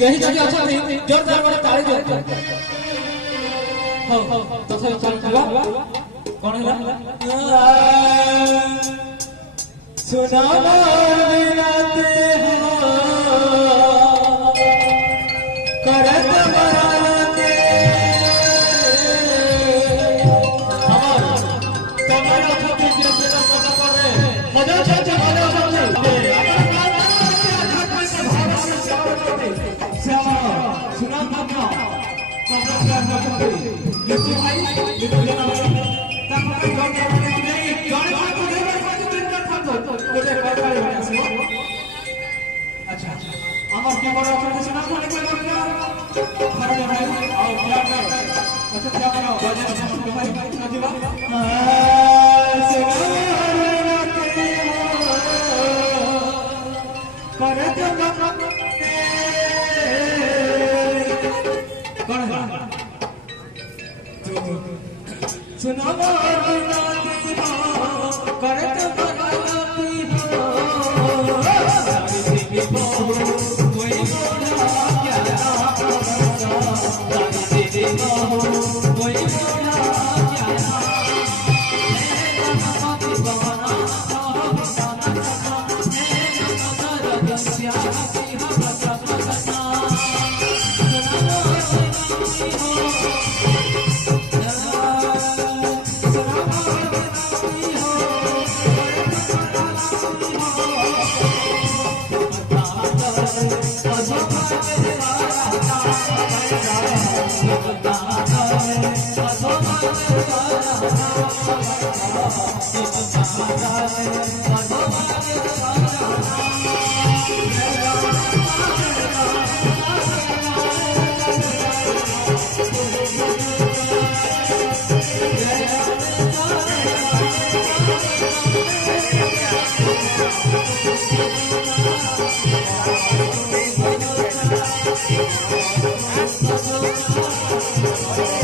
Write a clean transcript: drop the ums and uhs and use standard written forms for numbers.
यही जगह अच्छा नहीं जोरदार वाला ताली दे हो तो सही चला कौन है सुना बिनाते हो करत मराते हमारा तुम्हारा खबी जैसे सदा करे मजा चाचा मजा चाचा सुना भावना लिखो भाई लिखो जाना तब मैं जोड़ करने नहीं जोड़ को लेकर कोई दिन का था तो तेरे बात वाले बना सो अच्छा আমার কি বড় আপনাদের শোনা কোন কোন করে ভাই आओ क्या करो अच्छा क्या करो बाजार से भाई राजीवा सुना करत Thank you.